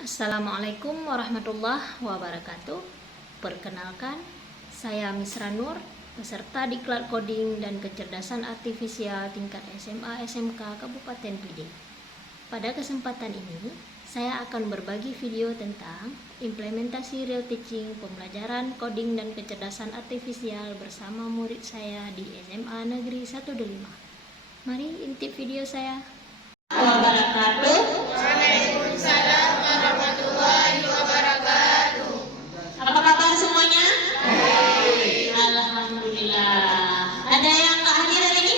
Assalamualaikum warahmatullahi wabarakatuh. Perkenalkan, saya Misra Nur, peserta Diklat Coding dan Kecerdasan Artifisial tingkat SMA SMK Kabupaten Pidi. Pada kesempatan ini, saya akan berbagi video tentang implementasi real teaching pembelajaran coding dan kecerdasan artifisial bersama murid saya di SMA Negeri 1 Delima. Mari intip video saya. Wabarakatuh. Waalaikumsalam warahmatullahi wabarakatuh. Apa kabar semuanya? Baik. Alhamdulillah. Ada yang nggak hadir hari ini?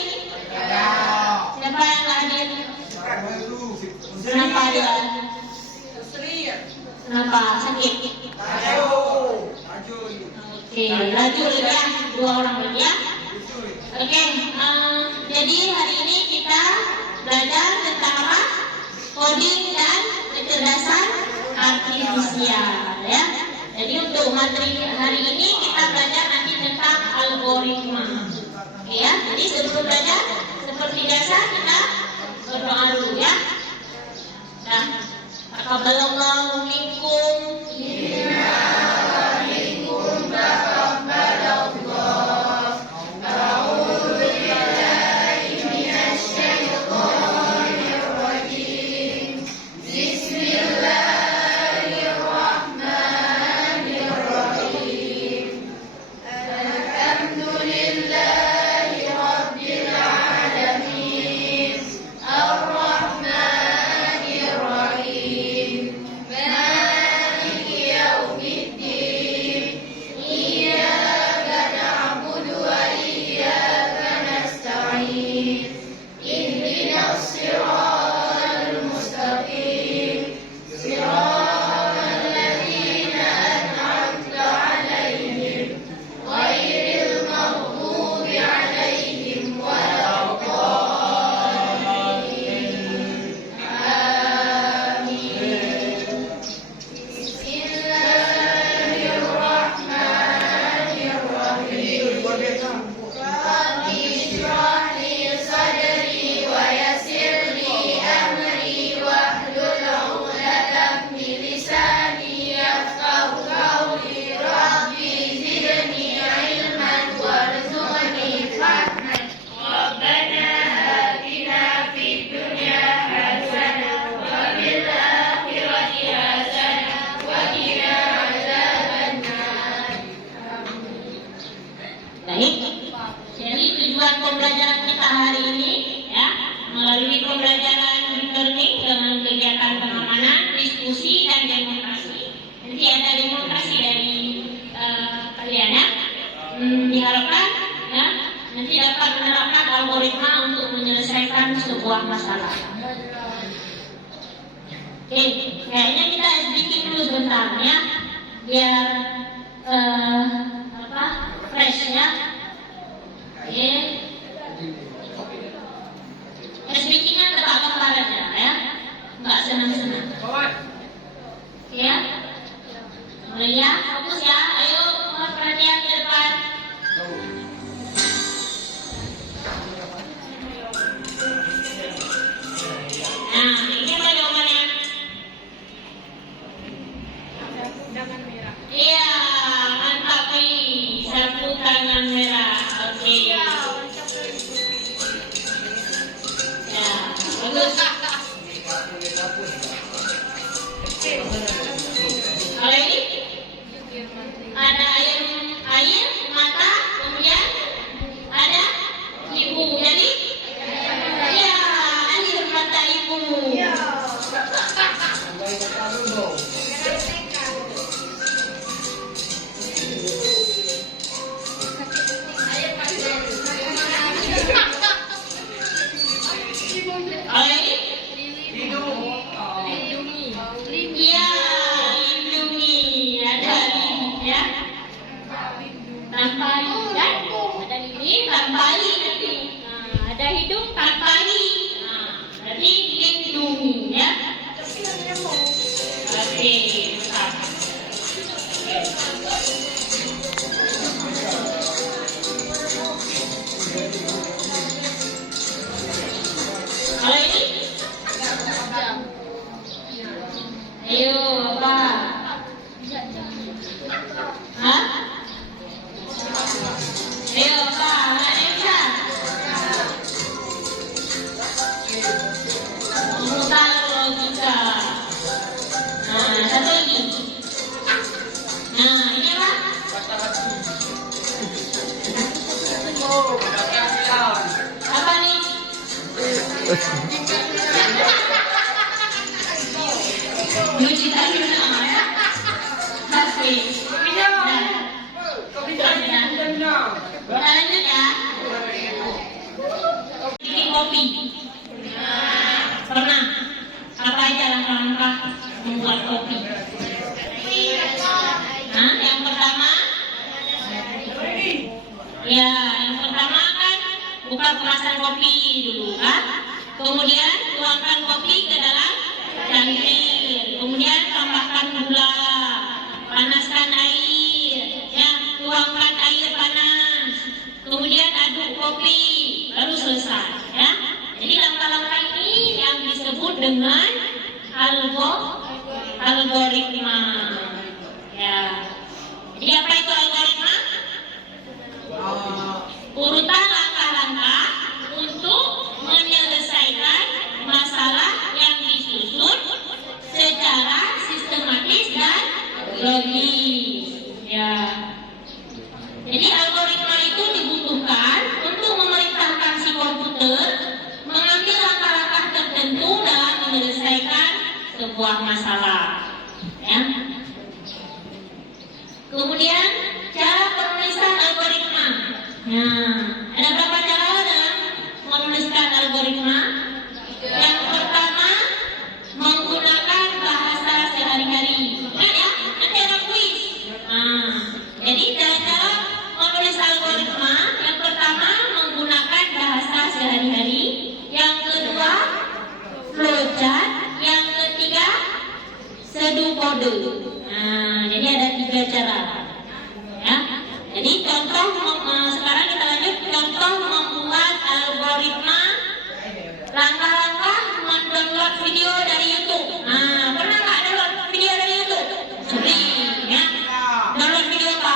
Ada. Siapa yang nggak hadir? Kenapa dia? Kenapa sakit? Oke, rajul ya, 2 orang ya. Oke, jadi hari ini kita belajar tentang apa? Coding dan kecerdasan artifisial ya. Jadi untuk materi hari ini kita belajar nanti tentang algoritma. Oke ya. Jadi sebelum belajar seperti biasa kita berdoa dulu ya. Nah, taqabbalallahu minkum. Baik, jadi tujuan pembelajaran kita hari ini ya, melalui pembelajaran e-learning dengan kegiatan pengamanan, diskusi dan demonstrasi. Nanti ada demonstrasi dari kalian ya. Diharapkan ya, nanti dapat menerapkan algoritma untuk menyelesaikan sebuah masalah. Oke, kayaknya kita bikin dulu sebentar ya, biar fresh ya. Oke. Speaking-nya tebak gambar aja ya. Enggak senang-senang. Oke ya. Mulai ya, fokus ya. Ayo perhatian ke depan. Nah, ini apa jawabannya? Tangan merah. Iya, mantap nih. Sapu tangan merah. Oke. Ya, bagus. Kalau ini ada air mata, kemudian ada ibu. Jadi, ya air mata ibu. Kalau ini? Iya. Nyuci tadi sama ya. Oke. Kita lanjut ya. Bikin kopi. Pernah? Apa aja langkah-langkah membuat kopi? Nah, yang pertama, ya, yang pertama kan buka kemasan kopi dulu kan. Kemudian tuangkan kopi ke dalam cangkir. Kemudian tambahkan gula, panaskan air, ya, tuangkan air panas. Kemudian aduk kopi, baru selesai, ya. Jadi langkah-langkah ini yang disebut dengan algoritma. Ya. Jadi apa itu algoritma? Urutan langkah-langkah untuk menyelesaikan masalah yang disusun secara sistematis dan logis. Ya. Jadi algoritma itu dibutuhkan untuk memerintahkan si komputer mengambil langkah-langkah tertentu dalam menyelesaikan sebuah masalah. Ya. Kemudian cara penulisan algoritma. Nah, ada berapa cara dalam menuliskan algoritma? Yang pertama, menggunakan bahasa sehari-hari. Ingat ya, nanti ada kuis. Nah, jadi cara menulis algoritma yang pertama menggunakan bahasa sehari-hari. Yang kedua, flowchart. Yang ketiga, pseudocode. Nah, jadi ada 3 cara. Ya. Jadi contoh sekarang kita lanjut contoh membuat algoritma. Langkah-langkah mendownload video dari YouTube. Nah, pernah nggak download video dari YouTube? Sering, ya. Download video apa?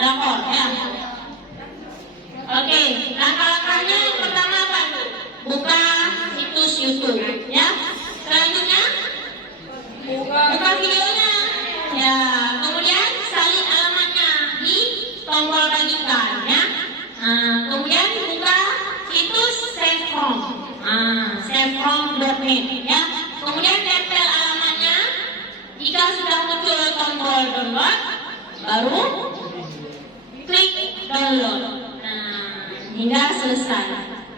Drakor, ya. Oke, langkah-langkahnya yang pertama apa? Buka situs YouTube, ya. Selanjutnya buka videonya, ya. Kemudian salin alamatnya di tombol bagikan, ya. Kemudian buka situs save from, savefrom.net, ya. Kemudian tempel alamatnya. Jika sudah muncul tombol download, baru klik download. Hingga selesai,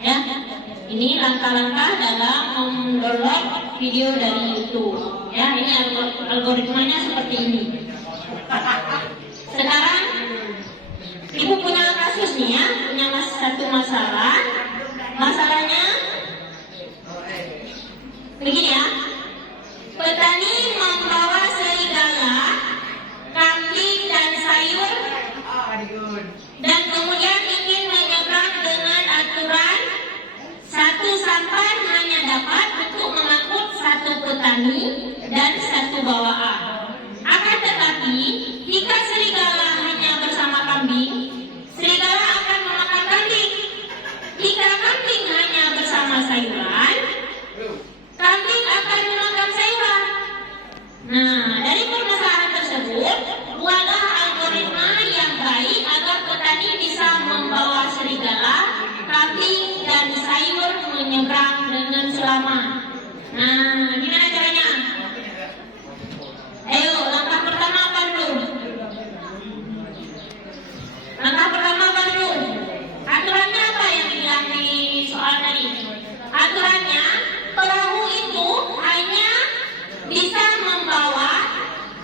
ya. Ini langkah-langkah dalam mendownload video dari YouTube, ya. Ini algoritmanya seperti ini. Sekarang ibu punya kasus nih, ya, punya satu masalah. Masalahnya begini, ya. Petani membawa serigala, kambing dan sayur, dan kemudian ingin menyeberang dengan aturan 1 sampan hanya dapat untuk mengangkut 1 petani dan 1 bawaan. Akan tetapi, jika serigala hanya bersama kambing, serigala akan memakan kambing. Jika kambing hanya bersama sayuran, kambing akan memakan sayuran. Nah, dari permasalahan tersebut, buatlah algoritma yang baik agar petani bisa membawa serigala, kambing, dan sayur menyeberang dengan selamat. Nah, gimana caranya? Ayo, langkah pertama apa dulu? Langkah pertama apa dulu? Aturannya apa yang dibilang di soal tadi? Aturannya, perahu itu hanya bisa membawa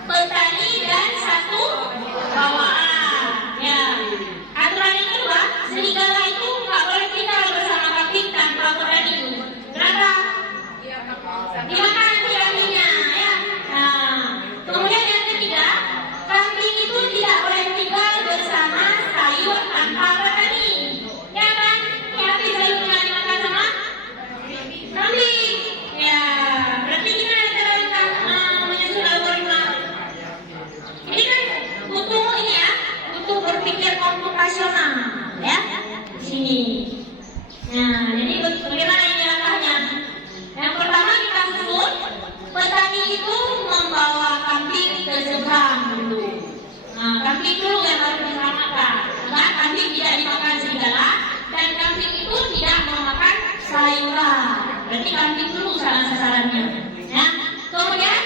petani dan 1 bawaan. Ya. Aturan yang kedua, serigala itu nggak boleh tinggal bersama kambing tanpa petani. Kenapa? Dimakan nanti kambingnya, ya. Nah, kemudian yang ketiga, kambing itu tidak boleh tinggal bersama sayur tanpa petani. Ya kan? Tapi sayurnya dimakan sama kambing. Ya, berarti gimana cara kita menyusun algoritma? Ini kan butuh ini, ya, butuh berpikir komputasional, ya. Di sini. Nah, jadi bagaimana ini langkahnya? Yang pertama kita susun, petani itu membawa kambing ke seberang dulu. Nah, kambing dulu yang harus diselamatkan. Nah, kambing tidak dimakan serigala dan kambing itu tidak memakan sayuran. Berarti kambing dulu salah sasarannya. Ya. Kemudian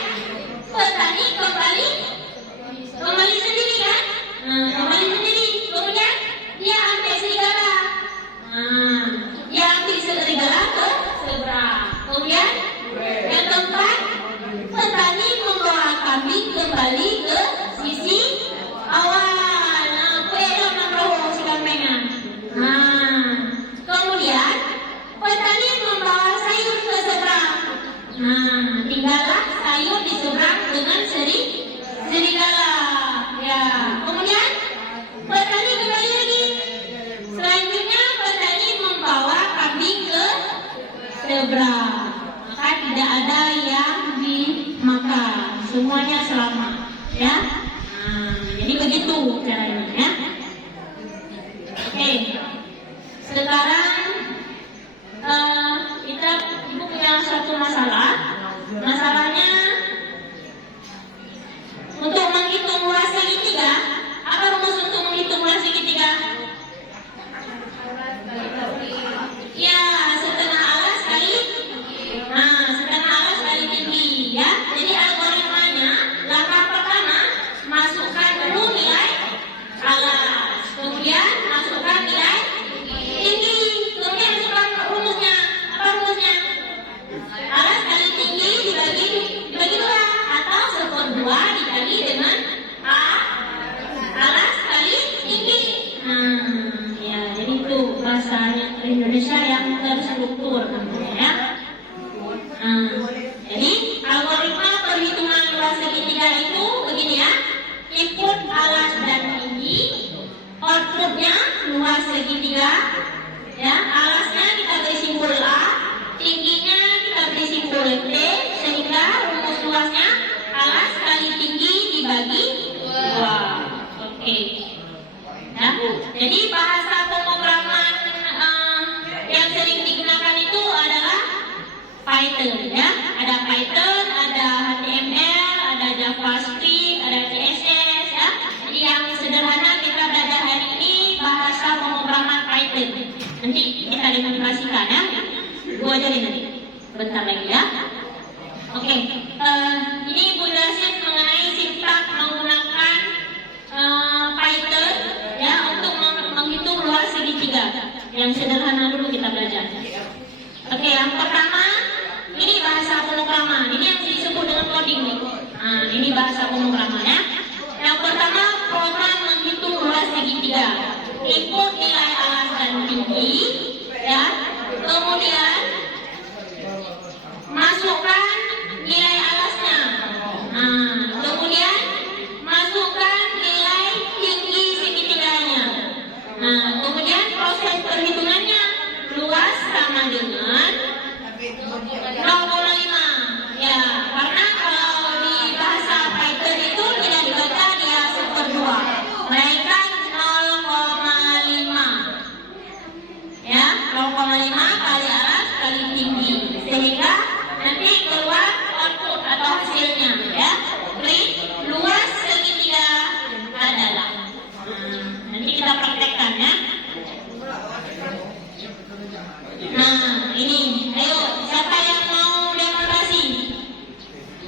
dengan serigala. Ya, kemudian petani kembali lagi. Selanjutnya petani membawa kambing ke seberang. Maka tidak ada yang dimakan, semuanya selamat. Ya, jadi begitu caranya. Ya. Oke, sekarang ibu punya satu masalah. Masalahnya untuk menghitung luas segitiga. Apa rumus untuk menghitung luas segitiga? Ya, setengah alas kali tinggi. Ya, jadi algoritmanya langkah pertama masukkan dulu nilai alas, kemudian masukkan nilai tinggi, kemudian masukkan rumusnya. Apa rumusnya? Alas kali tinggi dibagi 2 atau 1/2 dikali dengan alas kali tinggi. Ya, jadi itu bahasa Indonesia yang terstruktur ya. Jadi algoritma perhitungan luas segitiga itu begini ya. Input alas dan tinggi, outputnya luas segitiga. Ya, alasnya kita beri simbol A, tingginya kita beri simbol T, sehingga rumus luasnya alas kali tinggi dibagi 2. Oke. Ya, jadi bahasa pemrograman yang sering digunakan itu adalah Python. Ya, ada Python, ada HTML, ada JavaScript, ada CSS. Ya, jadi yang sederhana kita belajar hari ini bahasa pemrograman Python. Nanti kita demonstrasikan ya. Gua ajarin nanti. Bentar lagi ya. Oke. Ini Ibu jelasin mengenai sintak menggunakan Python ya untuk menghitung luas segitiga. Yang sederhana dulu kita belajar. Oke, yang pertama ini bahasa pemrograman. Ini yang disebut dengan coding nih. Ini bahasa pemrograman ya. Yang pertama program menghitung luas segitiga. Input nilai alas dan tinggi ya. Kemudian masukkan nilai alasnya. Kemudian masukkan nilai tinggi segitiganya. Kemudian proses perhitungannya luas sama dengan 0,5. Ya, karena kalau di bahasa Python itu tidak dibaca dia 1/2, melainkan 0,5. Ya, 0,5 kali alas kali tinggi, sehingga nanti keluar output atau hasilnya ya. Print luas segitiga adalah. Nanti kita praktekkan ya. Ini, ayo siapa yang mau demonstrasi?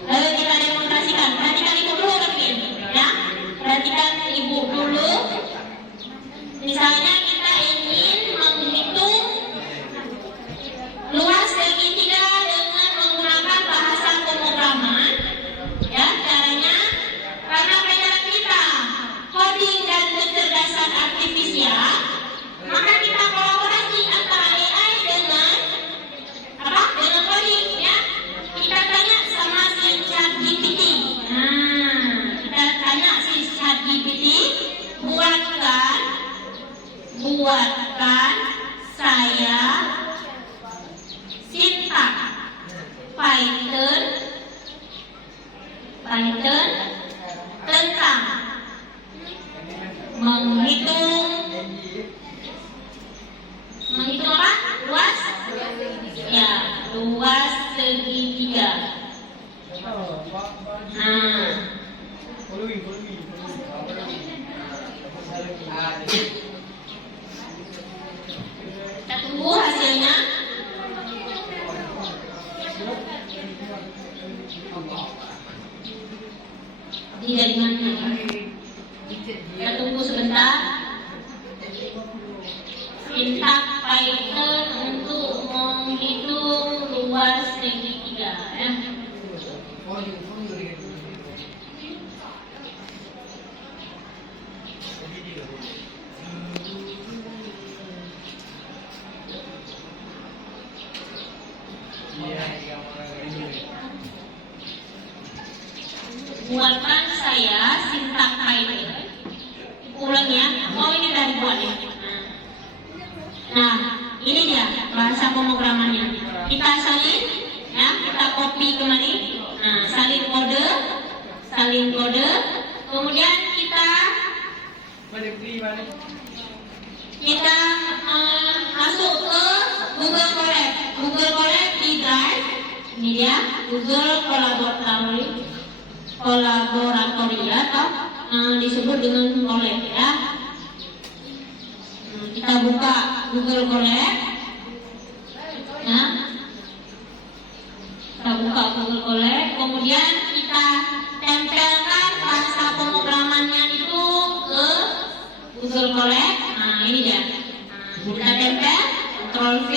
Ayo kita demonstrasikan. Perhatikan ibu dulu tapi ya. Perhatikan ibu dulu. Misalnya kita ingin menghitung luas segitiga dengan menggunakan bahasa pemrograman. Ya, caranya karena pelajaran kita coding dan kecerdasan artifisial, maka kita kolaborasi antara AI dengan coding ya. Kita tanya sama si ChatGPT. Kita tanya si ChatGPT, buatkan saya sintak Python tentang menghitung apa? Luas? Ya, luas segitiga. Kita tunggu hasilnya. Ini dari mana? Kita tunggu sebentar. Sintak Python untuk menghitung luas segitiga. Ya. buatkan saya sintak Python. Ulang ya. Oh, ini dari buat ya. Nah, ini dia bahasa pemrogramannya. Kita salin, ya, kita copy kemari. Nah, salin kode. Kemudian kita masuk ke Google Colab. Google Colab di Drive. Ini dia Google Kolaboratory atau disebut dengan Colab ya. Kita buka Google Colab. Ya. Kita buka Google Colab, kemudian kita tempelkan bahasa pemrogramannya itu ke Google Colab. Nah, ini dia. Kita tempel, Ctrl V,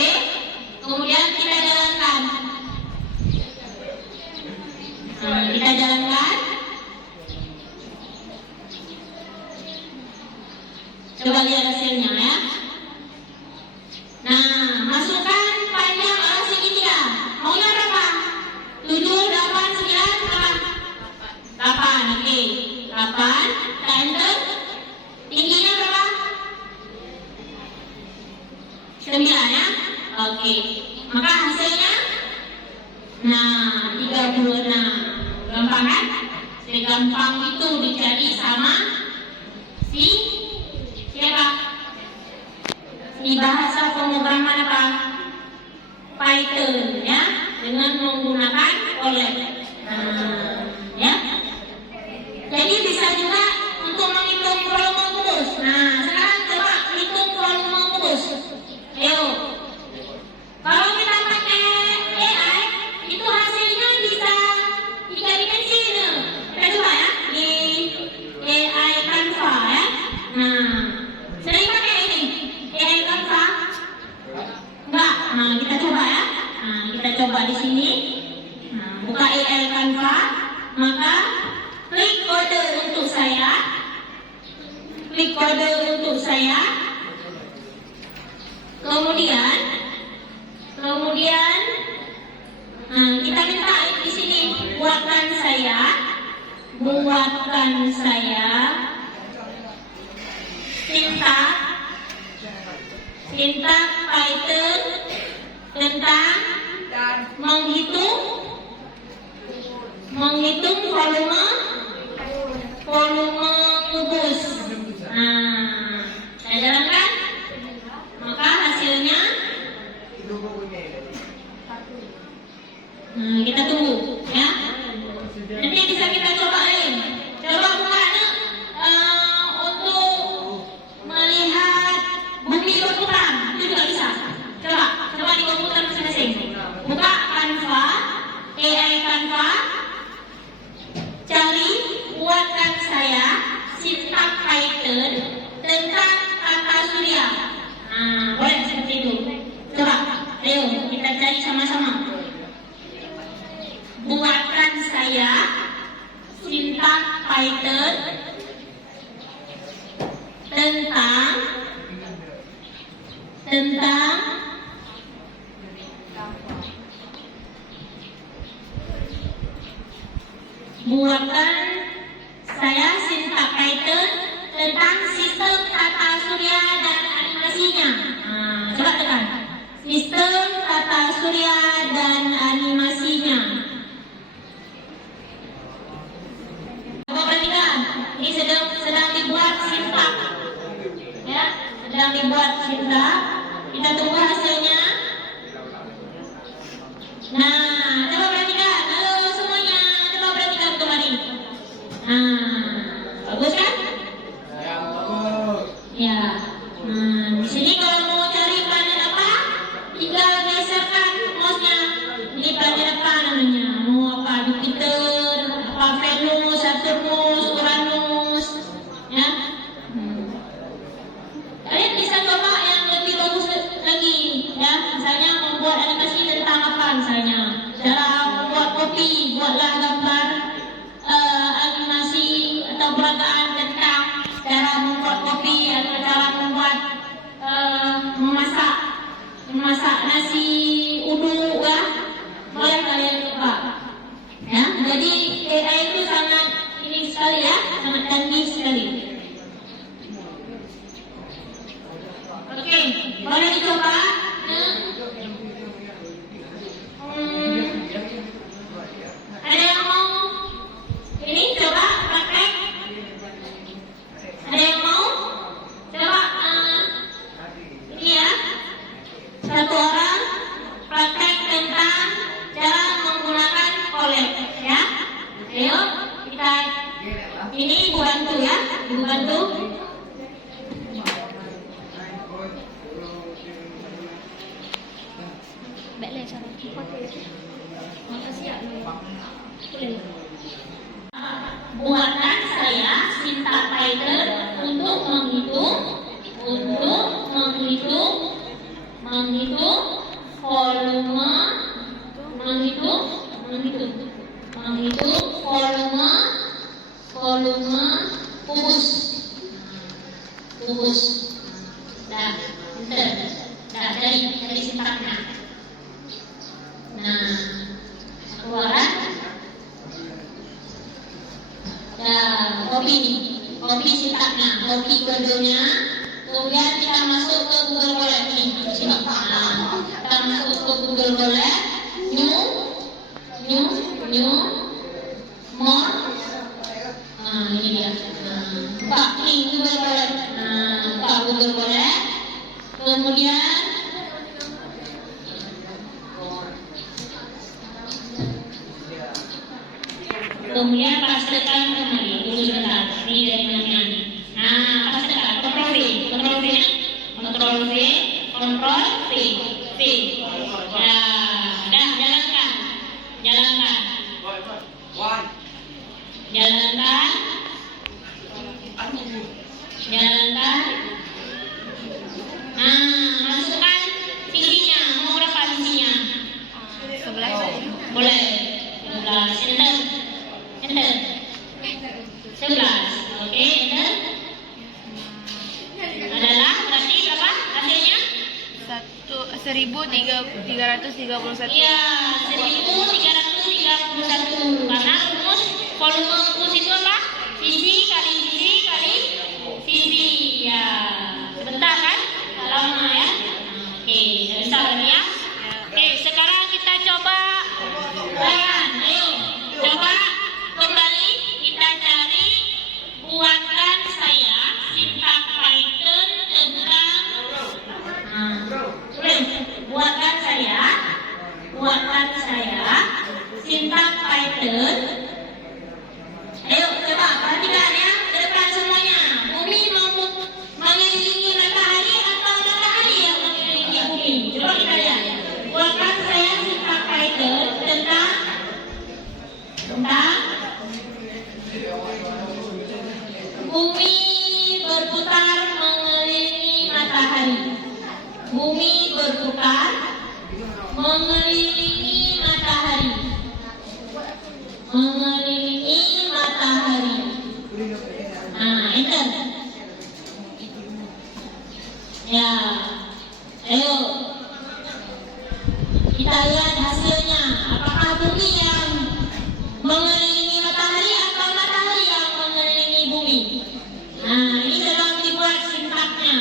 kemudian kita jalankan. Kita jalankan. Coba lihat hasilnya ya. Nah, masukkan panjang arah segitiga. Maunya berapa? 7, 8, 9, berapa? 8, oke. 8, kita enter. Tingginya berapa? 9 ya. Oke. Maka hasilnya nah 36. Gampang kan? Segampang itu dicari sama si siapa? Di bahasa pemrograman apa? Python ya, dengan menggunakan Colab. Ya. Jadi bisa juga untuk menghitung volume kubus. Nah, sekarang coba hitung volume kubus. Ayo. Kalau kita pakai AI, itu hasilnya bisa 3 dimensi. Kita coba ya di AI Canva ya. Nah, sering pakai ini AI Canva? Enggak. Nah, kita coba ya. Nah, kita coba di sini. Nah, buka AI Canva, maka klik kode untuk saya. Kemudian kita minta di sini buatkan saya sintak Python tentang menghitung volume kubus. Nah, saya jalankan, maka hasilnya kita tunggu ya. Nanti bisa kita cobain. Coba buka untuk melihat bumi berputar, itu juga bisa. Coba di komputer masing-masing. Buka Canva, AI Canva, cari buatkan saya sintak Python tentang tata surya. Nah, boleh seperti itu. Coba, ayo kita cari sama-sama. Buatkan saya sintak Python tentang sistem tata surya dan animasinya. Coba tekan sistem tata surya dan animasinya. Coba perhatikan, ini sedang dibuat sintak ya, kita tunggu hasilnya. Nah, coba perhatikan, halo semuanya, coba perhatikan kembali. Bagus kan? Ya. Di sini kalau mau cari planet apa, tinggal geserkan mouse-nya. Ini planet apa namanya? Mau apa? Jupiter, apa Venus, Saturnus, Uranus, ya. Kalian bisa coba yang lebih bagus lagi. sekali ya, sangat canggih sekali. Oke, boleh dicoba? Ada yang mau ini coba praktek? Ada yang mau? Coba ini ya, satu orang praktek tentang cara menggunakan kolek ya. Ayo kita ini ibu bantu ya, ibu bantu. Buatan saya Sinta Python untuk menghitung volume, menghitung volume kubus. Dah, dari sintaknya. Nah, keluaran. Kopi sintaknya, kopi kodenya. Kemudian kita masuk ke Google Colab nih. Kita masuk ke Google Colab, new, more. Ini dia. Buka nih Google Colab. Buka Google Colab. Kemudian pastikan kembali dulu sebentar. Ini dari namanya. Nah, pastikan Ctrl V. Ya, dah jalankan. Masukkan sisinya. Mau berapa sisinya? 11. Boleh. 11. Enter. 11. Oke, enter. Adalah berarti berapa hasilnya? 1.331. Iya, 1.331. Karena rumus volume rumus itu apa? Sisi kali sisi. Ya, sebentar kan? Tidak lama ya. Oke, sudah bisa berarti ya. Oke, sekarang kita coba. Ayo, coba kembali kita cari buatan saya sintak Python tentang buatan saya sintak Python. Ayo coba perhatikan ya, ke depan semuanya. Bumi mengelilingi matahari atau matahari yang mengelilingi bumi? Coba kita lihat. Buatan saya sintak Python tentang bumi berputar mengelilingi matahari. Bumi berputar mengelilingi matahari. Enter. Ya, ayo kita lihat hasilnya. Apakah bumi yang mengelilingi matahari atau matahari yang mengelilingi bumi? Ini sedang dibuat sintaknya.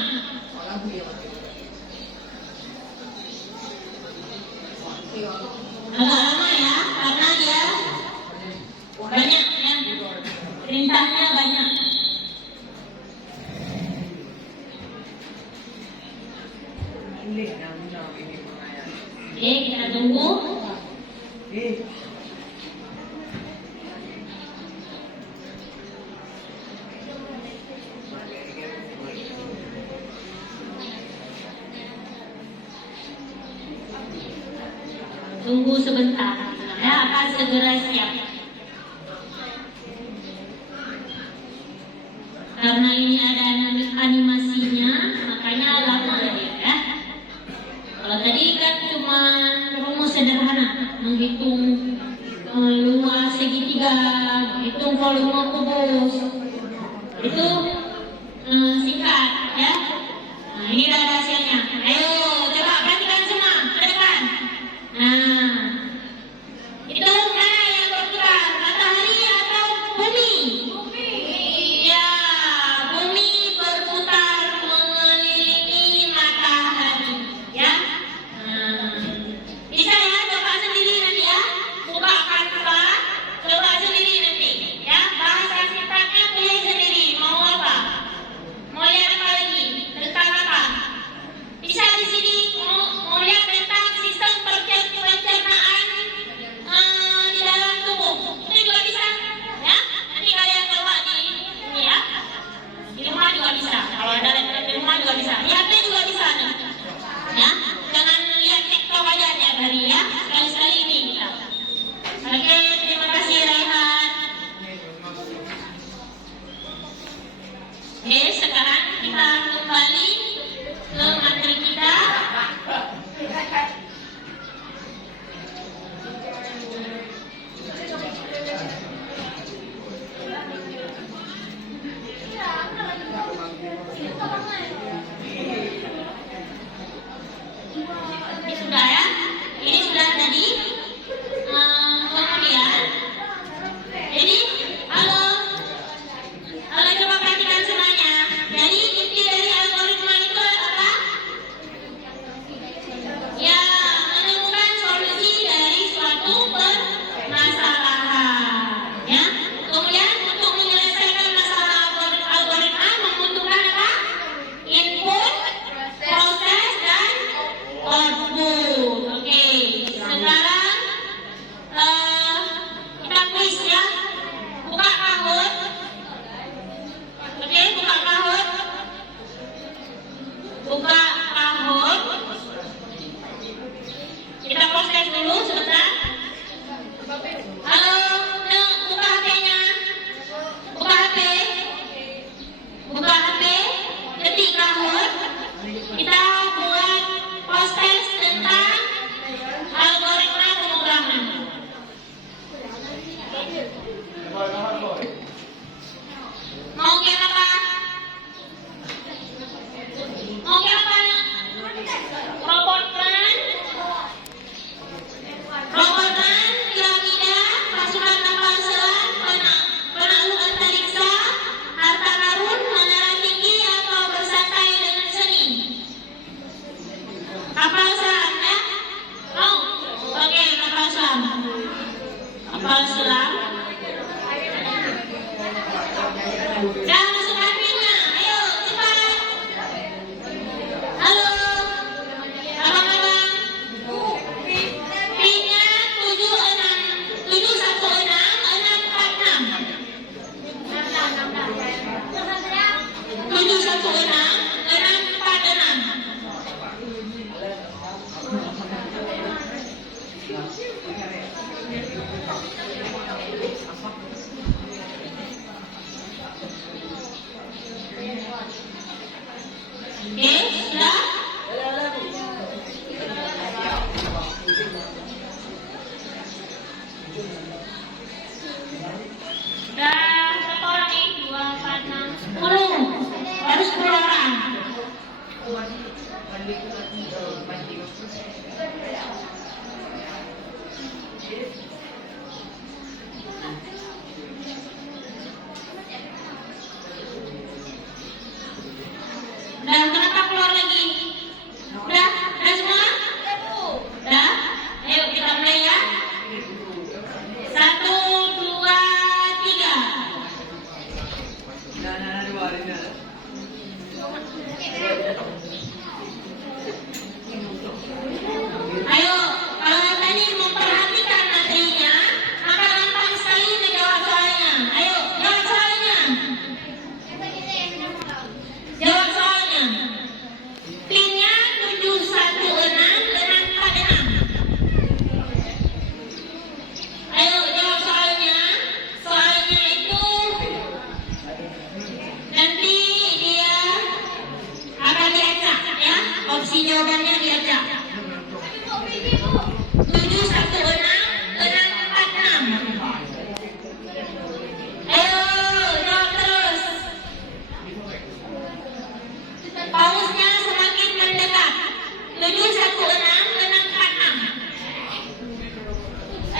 Agak lama ya, karena dia banyak ya, perintahnya banyak. Oke, kita tunggu. Tunggu sebentar, ya akan segera siap. Karena ini ada animasinya, makanya lama ya. Kalau tadi kan cuma rumus sederhana, menghitung luas segitiga, menghitung volume kubus, itu singkat ya. Ini ada hasilnya. Ayo coba perhatikan semua ke depan. Itu mana yang berputar, matahari atau bumi? Mau game apa? Mau game apa? Robot kan? Robot kan? Piramida, pasukan kapal selam, penakluk antariksa, harta karun, menara tinggi, atau bersantai dengan seni? Kapal selam ya? Mau? Oke, kapal selam. Kapal selam. Dah masukkan pinnya, ayo cepat. Halo, abang-abang. Pinnya 716 Oke, sudah? Udah berapa orang nih? 2, 4, 6, 10. Harus 10 orang. Udah, kenapa keluar lagi? Udah semua? Udah? Ayo kita mulai ya. 1, 2, 3. Ayo, kalau tadi memperhatikan materinya, maka gampang sekali menjawab soalnya. Ayo, jawab soalnya. Jawab soalnya. Pinnya 716 Ayo, jawab soalnya. Soalnya itu nanti dia akan diacak ya. Opsi jawabannya diacak. 716 Ayo, jawab terus. Pausnya semakin mendekat. 716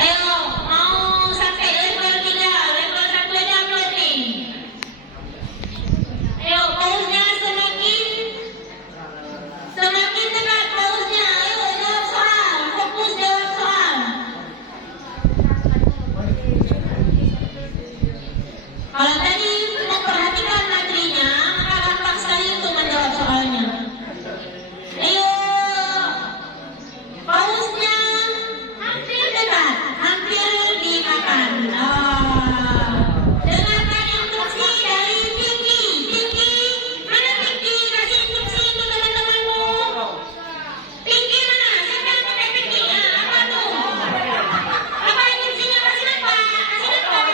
Ayo, mau sampai level 3, level 1 aja belum nih? Ayo, pausnya semakin dekat pausnya. Ayo, jawab soal, fokus jawab soal. Kalau tadi memperhatikan materinya, maka gampang sekali untuk menjawab soalnya. Ayo, pausnya hampir dekat, hampir dimakan. Dengarkan instruksi dari Pinky. Pinky, mana Pinky? Kasih instruksi untuk teman-temanmu. Pinky mana? Siapa yang pakai Pinky? Apa tuh? Apa instruksinya? Kasih nampak. Kasih nampak.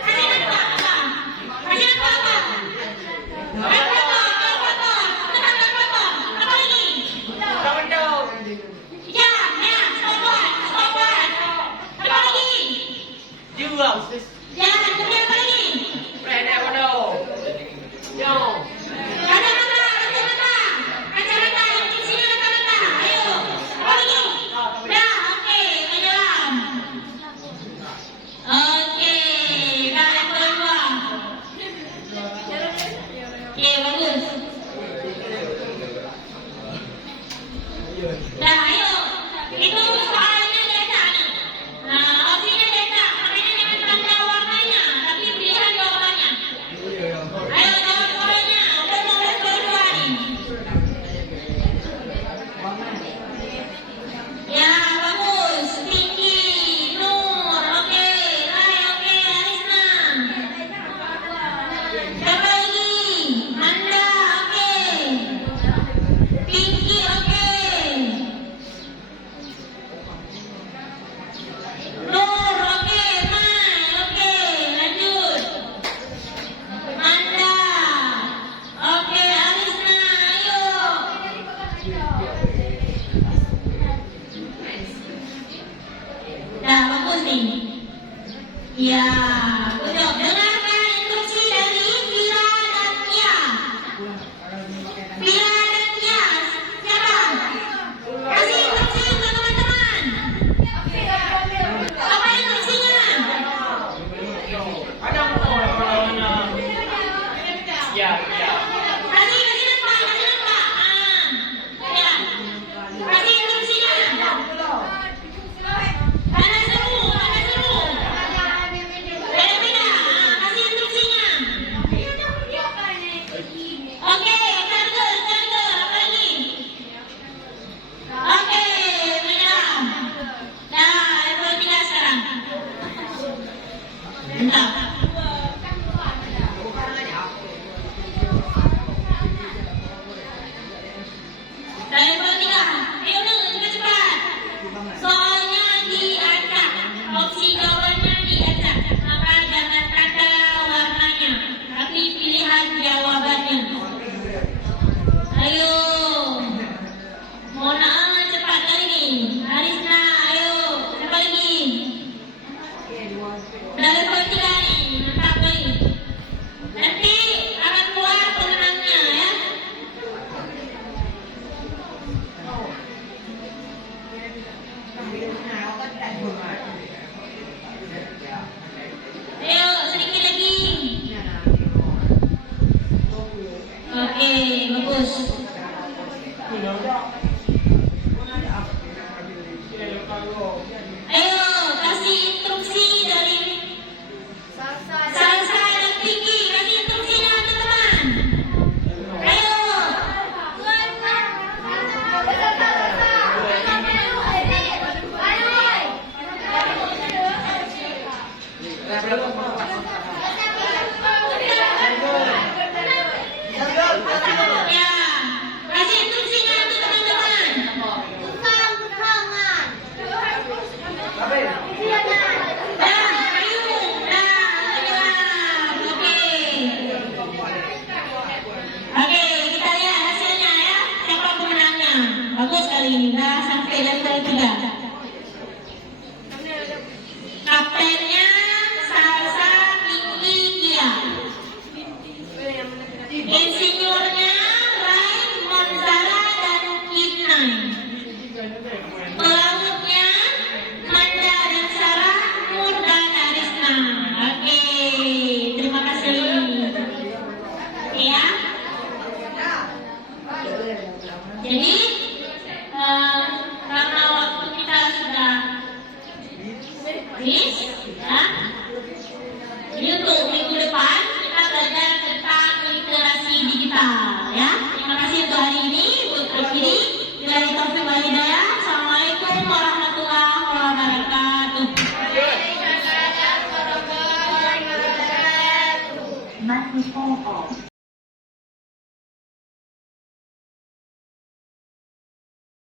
Kasih nampak apa? Kasih nampak apa? Apa? Apa lagi? Ya, stop. Apa lagi? Ya, kemudian apa lagi? Kacamata, instruksinya kacamata. Ayo, apa lagi? Dah, oke, menyelam. Oke, dah level 2. Oke, bagus. Dah, ayo. Itu soalnya diacak nih. Nah, opsinya diacak. Makanya jangan tanda warnanya, tapi pilihan jawabannya. Ayo, jawab soalnya. Udah mau level 2 nih. Ya, bagus. Pinky, Nur, oke. Hai, oke, Arisna. Siapa lagi? Anda. good job. Dengarkan instruksi dari Vira dan Tia. Vira dan Tia, siapa? Kasih instruksi untuk teman-teman. Apa instruksinya? Kasih nampak. Ya. Kasih instruksinya. Panas dulu. Beda-beda. Kasih instruksinya. Oke, charger. Apa lagi? Oke, menyerah. Nah, level 3 sekarang. Bentar. Level 3. Ayo dong, cepat. Soalnya diacak. Opsi jawabannya diacak. Maka jangan tanda warnanya, tapi pilihan jawabannya. Ayo. Mona, cepat lagi. Harisna, ayo. Siapa lagi? Udah level 3 nih. Mantap lagi. Nanti akan keluar pemenangnya ya. Ayo, sedikit lagi. Oke, bagus. Ayo, kasih instruksi dari Salsa dan Vicky. Kasih instruksinya teman-teman. Ayo. Ya, kasih instruksinya untuk teman-teman. Oke, kita lihat hasilnya ya. Siapa pemenangnya? Bagus kali ini, udah sampai level 3. Kaptennya Salsa, Vicky, Kia. Insinyurnya Rai, Monzara, dan Kinai. Pelautnya Manda dan Sarah, Nur dan Arisna. Oke, terima kasih. Ya. Jadi karena waktu kita sudah habis, ya. Jadi untuk minggu depan kita belajar tentang literasi digital, ya. Terima kasih untuk hari ini. Untuk akhiri, bila taufik wal hidayah. Assalamualaikum warahmatullahi wabarakatuh. Microphone off.